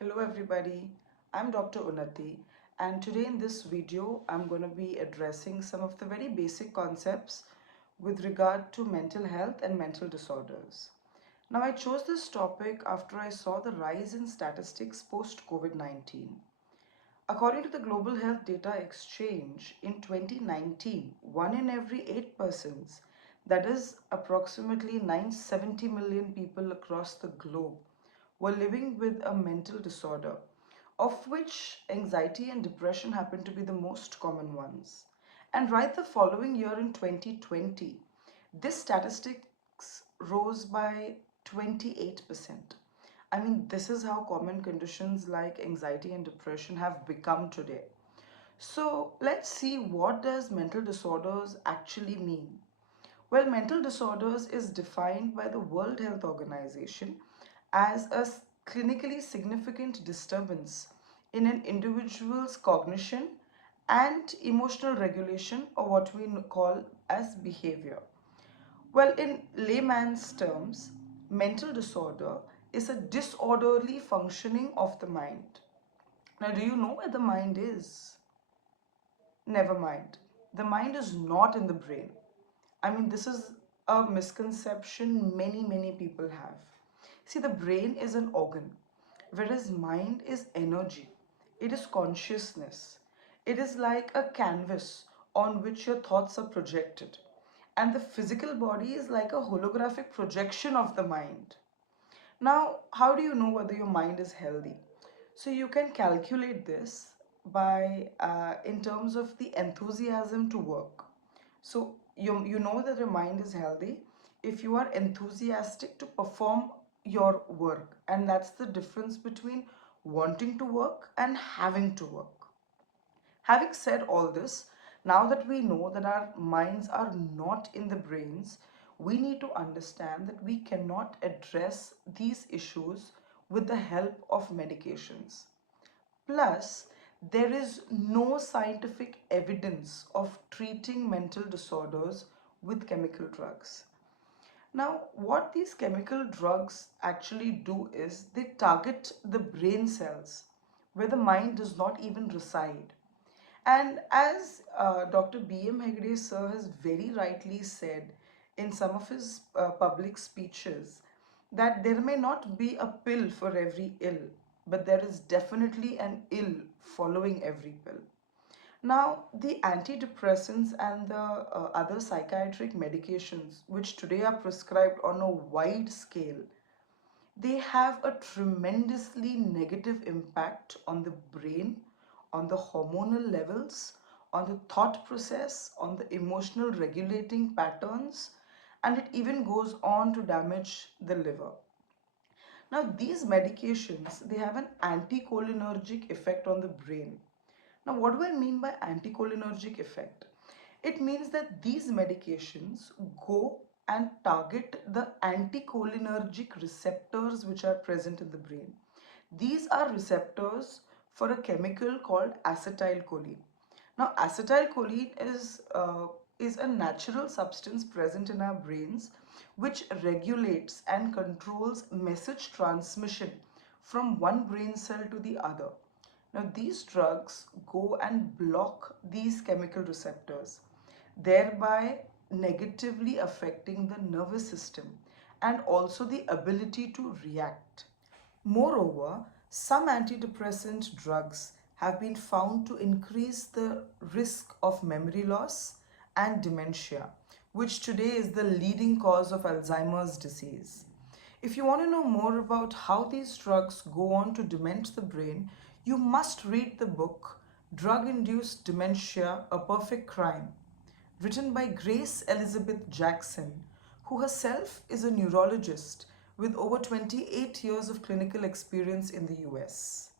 Hello everybody, I'm Dr. Unnati, and today in this video I'm going to be addressing some of the very basic concepts with regard to mental health and mental disorders. Now I chose this topic after I saw the rise in statistics post COVID-19. According to the Global Health Data Exchange, in 2019, 1 in every 8 persons, that is approximately 970 million people across the globe, were living with a mental disorder, of which anxiety and depression happen to be the most common ones. And right the following year in 2020, this statistics rose by 28%. I mean, this is how common conditions like anxiety and depression have become today. So let's see, what does mental disorders actually mean? Well, mental disorders is defined by the World Health Organization as a clinically significant disturbance in an individual's cognition and emotional regulation, or what we call as behavior. Well, in layman's terms, mental disorder is a disorderly functioning of the mind. Now, do you know where the mind is? Never mind. The mind is not in the brain. I mean, this is a misconception many people have. See, the brain is an organ, whereas mind is energy. It is consciousness. It is like a canvas on which your thoughts are projected. And the physical body is like a holographic projection of the mind. Now, how do you know whether your mind is healthy? So you can calculate this by in terms of the enthusiasm to work. So you know that your mind is healthy if you are enthusiastic to perform your work, and that's the difference between wanting to work and having to work. Having said all this, now that we know that our minds are not in the brains, we need to understand that we cannot address these issues with the help of medications. Plus, there is no scientific evidence of treating mental disorders with chemical drugs. Now, what these chemical drugs actually do is they target the brain cells where the mind does not even reside. And as Dr. B.M. Hegde sir has very rightly said in some of his public speeches, that there may not be a pill for every ill, but there is definitely an ill following every pill. Now, the antidepressants and the other psychiatric medications, which today are prescribed on a wide scale, they have a tremendously negative impact on the brain, on the hormonal levels, on the thought process, on the emotional regulating patterns, and it even goes on to damage the liver. Now, these medications, they have an anticholinergic effect on the brain. Now, what do I mean by anticholinergic effect? It means that these medications go and target the anticholinergic receptors which are present in the brain. These are receptors for a chemical called acetylcholine. Now, acetylcholine is a natural substance present in our brains which regulates and controls message transmission from one brain cell to the other. Now, these drugs go and block these chemical receptors, thereby negatively affecting the nervous system and also the ability to react. Moreover, some antidepressant drugs have been found to increase the risk of memory loss and dementia, which today is the leading cause of Alzheimer's disease. If you want to know more about how these drugs go on to dement the brain, you must read the book Drug-Induced Dementia: A Perfect Crime, written by Grace Elizabeth Jackson, who herself is a neurologist with over 28 years of clinical experience in the US.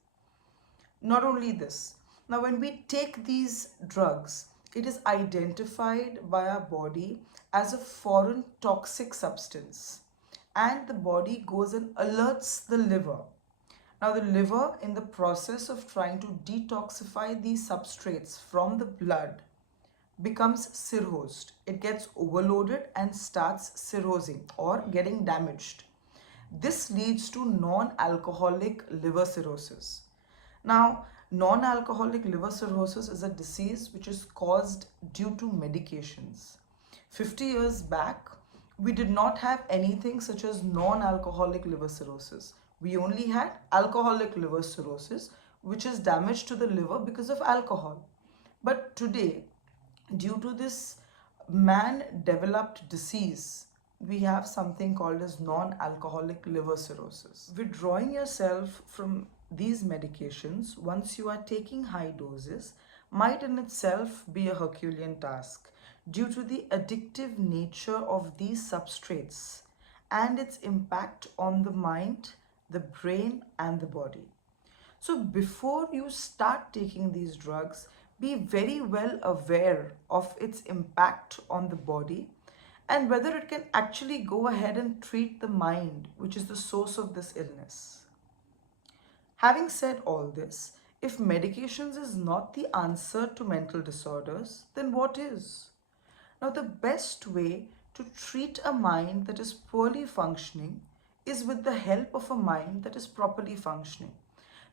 Not only this, now when we take these drugs, it is identified by our body as a foreign toxic substance, and the body goes and alerts the liver. Now, the liver, in the process of trying to detoxify these substrates from the blood, becomes cirrhosed. It gets overloaded and starts cirrhosing or getting damaged. This leads to non-alcoholic liver cirrhosis. Now, non-alcoholic liver cirrhosis is a disease which is caused due to medications. 50 years back, we did not have anything such as non-alcoholic liver cirrhosis. We only had alcoholic liver cirrhosis, which is damage to the liver because of alcohol. But today, due to this man-developed disease, we have something called as non-alcoholic liver cirrhosis. Withdrawing yourself from these medications once you are taking high doses might in itself be a Herculean task due to the addictive nature of these substrates and its impact on the mind, the brain, and the body. So before you start taking these drugs, be very well aware of its impact on the body and whether it can actually go ahead and treat the mind, which is the source of this illness. Having said all this, if medications is not the answer to mental disorders, then what is? Now, the best way to treat a mind that is poorly functioning is with the help of a mind that is properly functioning.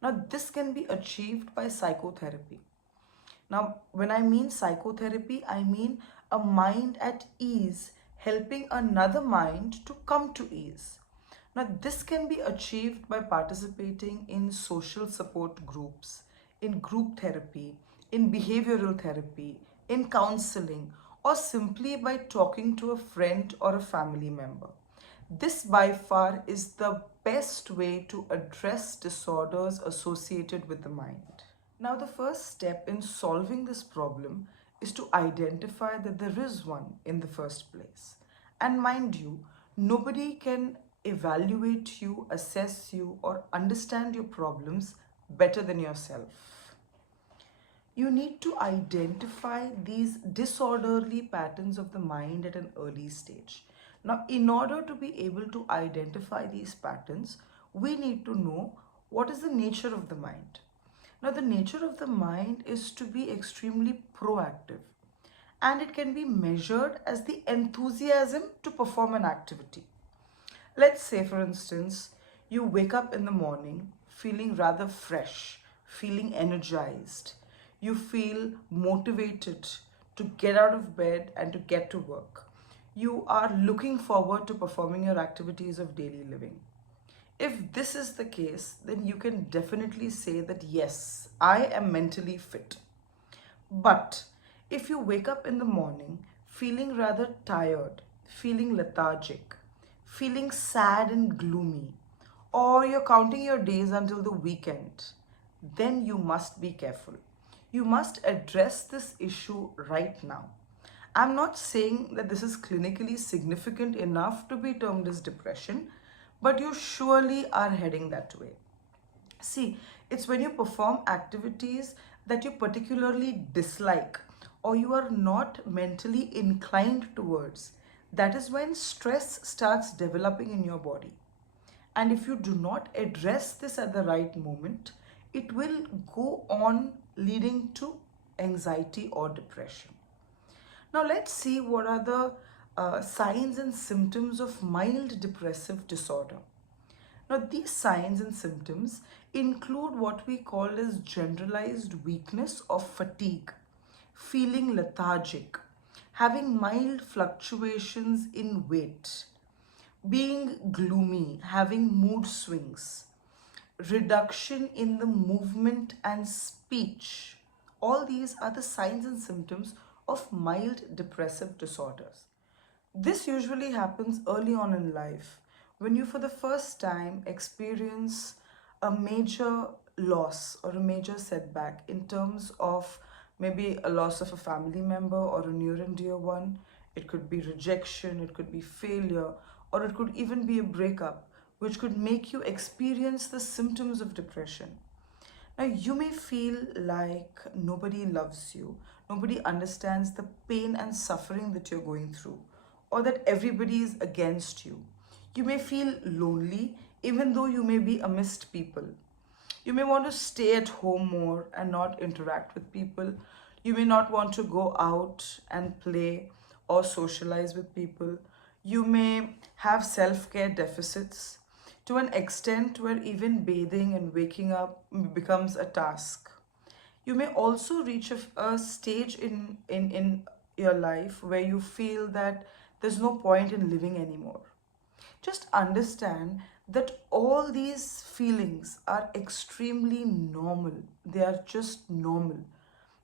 Now, this can be achieved by psychotherapy. Now, when I mean psychotherapy, I mean a mind at ease helping another mind to come to ease. Now, this can be achieved by participating in social support groups, in group therapy, in behavioral therapy, in counseling, or simply by talking to a friend or a family member. This by far is the best way to address disorders associated with the mind. Now, the first step in solving this problem is to identify that there is one in the first place. And mind you, nobody can evaluate you, assess you, or understand your problems better than yourself. You need to identify these disorderly patterns of the mind at an early stage. Now, in order to be able to identify these patterns, we need to know what is the nature of the mind. Now, the nature of the mind is to be extremely proactive, and it can be measured as the enthusiasm to perform an activity. Let's say, for instance, you wake up in the morning feeling rather fresh, feeling energized. You feel motivated to get out of bed and to get to work. You are looking forward to performing your activities of daily living. If this is the case, then you can definitely say that yes, I am mentally fit. But if you wake up in the morning feeling rather tired, feeling lethargic, feeling sad and gloomy, or you're counting your days until the weekend, then you must be careful. You must address this issue right now. I'm not saying that this is clinically significant enough to be termed as depression, but you surely are heading that way. See, it's when you perform activities that you particularly dislike or you are not mentally inclined towards. That is when stress starts developing in your body. And if you do not address this at the right moment, it will go on leading to anxiety or depression. Now, let's see what are the signs and symptoms of mild depressive disorder. Now, these signs and symptoms include what we call as generalized weakness or fatigue, feeling lethargic, having mild fluctuations in weight, being gloomy, having mood swings, reduction in the movement and speech. All these are the signs and symptoms of mild depressive disorders. This usually happens early on in life when you for the first time experience a major loss or a major setback in terms of maybe a loss of a family member or a near and dear one. It could be rejection, it could be failure, or it could even be a breakup, which could make you experience the symptoms of depression. Now, you may feel like nobody loves you, nobody understands the pain and suffering that you're going through, or that everybody is against you. You may feel lonely even though you may be amidst people. You may want to stay at home more and not interact with people. You may not want to go out and play or socialize with people. You may have self-care deficits. to an extent where even bathing and waking up becomes a task. You may also reach a stage in your life where you feel that there's no point in living anymore. Just understand that all these feelings are extremely normal. They are just normal.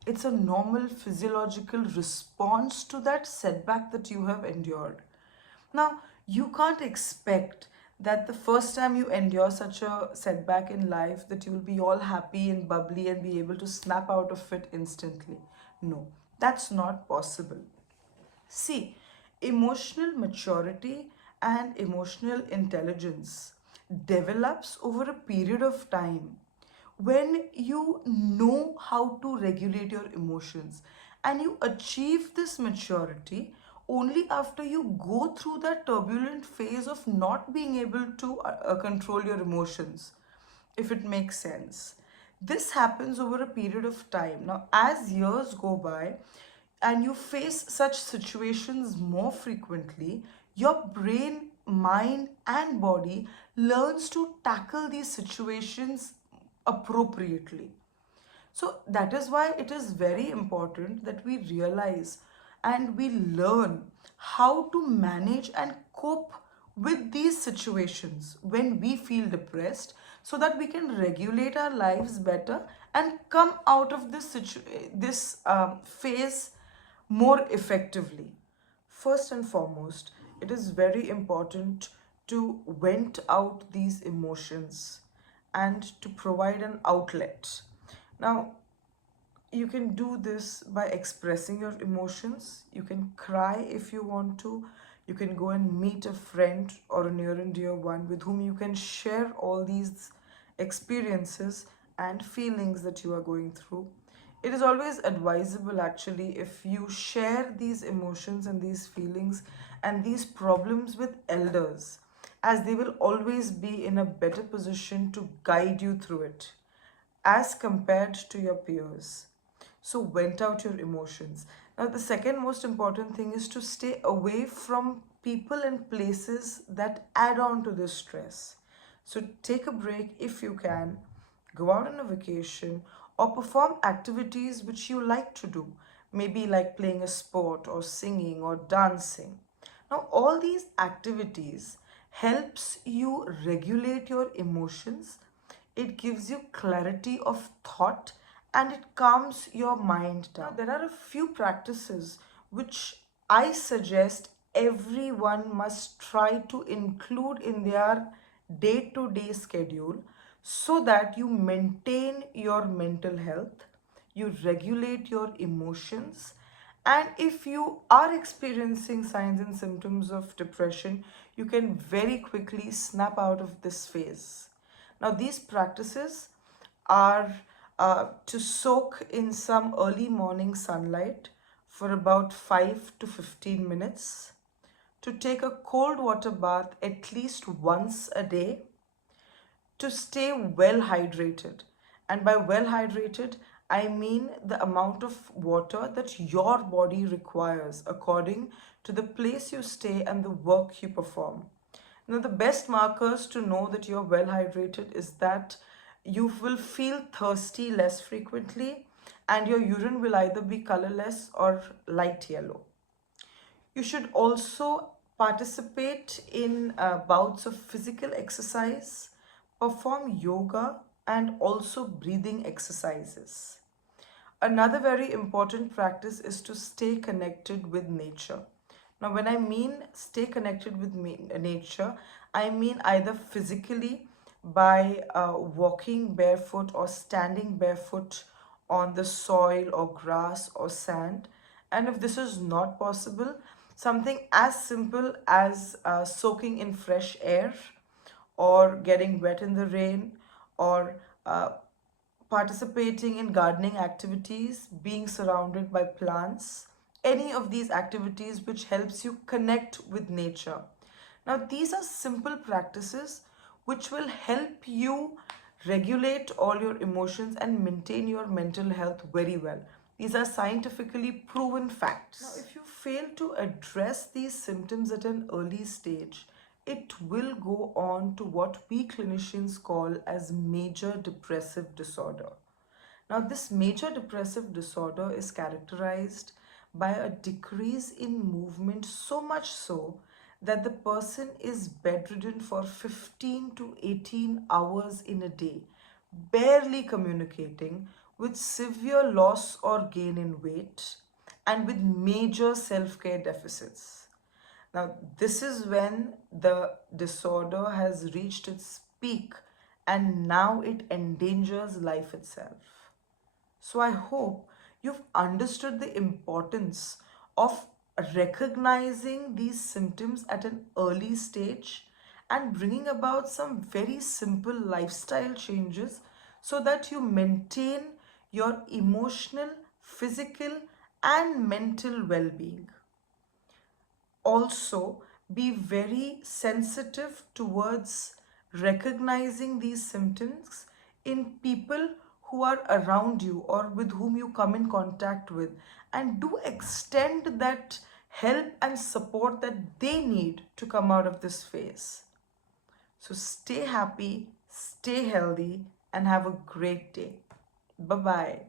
It's a normal physiological response to that setback that you have endured. Now, you can't expect that the first time you endure such a setback in life that you will be all happy and bubbly and be able to snap out of it instantly. No, that's not possible. See, emotional maturity and emotional intelligence develops over a period of time when you know how to regulate your emotions, and you achieve this maturity only after you go through that turbulent phase of not being able to control your emotions, if it makes sense. This happens over a period of time. Now, as years go by and you face such situations more frequently, your brain, mind, and body learns to tackle these situations appropriately. So that is why it is very important that we realize and we learn how to manage and cope with these situations when we feel depressed, so that we can regulate our lives better and come out of this phase more effectively. First and foremost, it is very important to vent out these emotions and to provide an outlet. Now, you can do this by expressing your emotions. You can cry if you want to. You can go and meet a friend or a near and dear one with whom you can share all these experiences and feelings that you are going through. It is always advisable, actually, if you share these emotions and these feelings and these problems with elders, as they will always be in a better position to guide you through it as compared to your peers. So, vent out your emotions. Now, the second most important thing is to stay away from people and places that add on to this stress. So, take a break if you can, go out on a vacation, or perform activities which you like to do, maybe like playing a sport or singing or dancing. Now, all these activities helps you regulate your emotions, it gives you clarity of thought, and it calms your mind down. Now, there are a few practices which I suggest everyone must try to include in their day to day schedule so that you maintain your mental health, you regulate your emotions, and if you are experiencing signs and symptoms of depression, you can very quickly snap out of this phase. Now, these practices are to soak in some early morning sunlight for about 5 to 15 minutes, to take a cold water bath at least once a day, to stay well hydrated. And by well hydrated, I mean the amount of water that your body requires according to the place you stay and the work you perform. Now, the best markers to know that you're well hydrated is that you will feel thirsty less frequently and your urine will either be colorless or light yellow. You should also participate in bouts of physical exercise, perform yoga, and also breathing exercises. Another very important practice is to stay connected with nature. Now, when I mean stay connected with nature, I mean either physically by walking barefoot or standing barefoot on the soil or grass or sand. And if this is not possible, something as simple as soaking in fresh air or getting wet in the rain or participating in gardening activities, being surrounded by plants, any of these activities which helps you connect with nature. Now, these are simple practices which will help you regulate all your emotions and maintain your mental health very well. These are scientifically proven facts. Now, if you fail to address these symptoms at an early stage, it will go on to what we clinicians call as major depressive disorder. Now, this major depressive disorder is characterized by a decrease in movement, so much so that the person is bedridden for 15 to 18 hours in a day, barely communicating, with severe loss or gain in weight, and with major self care deficits. Now, this is when the disorder has reached its peak and now it endangers life itself. So I hope you've understood the importance of recognizing these symptoms at an early stage and bringing about some very simple lifestyle changes so that you maintain your emotional, physical, and mental well being. Also, be very sensitive towards recognizing these symptoms in people who are around you or with whom you come in contact with, and do extend that help and support that they need to come out of this phase. So stay happy, stay healthy, and have a great day. Bye bye.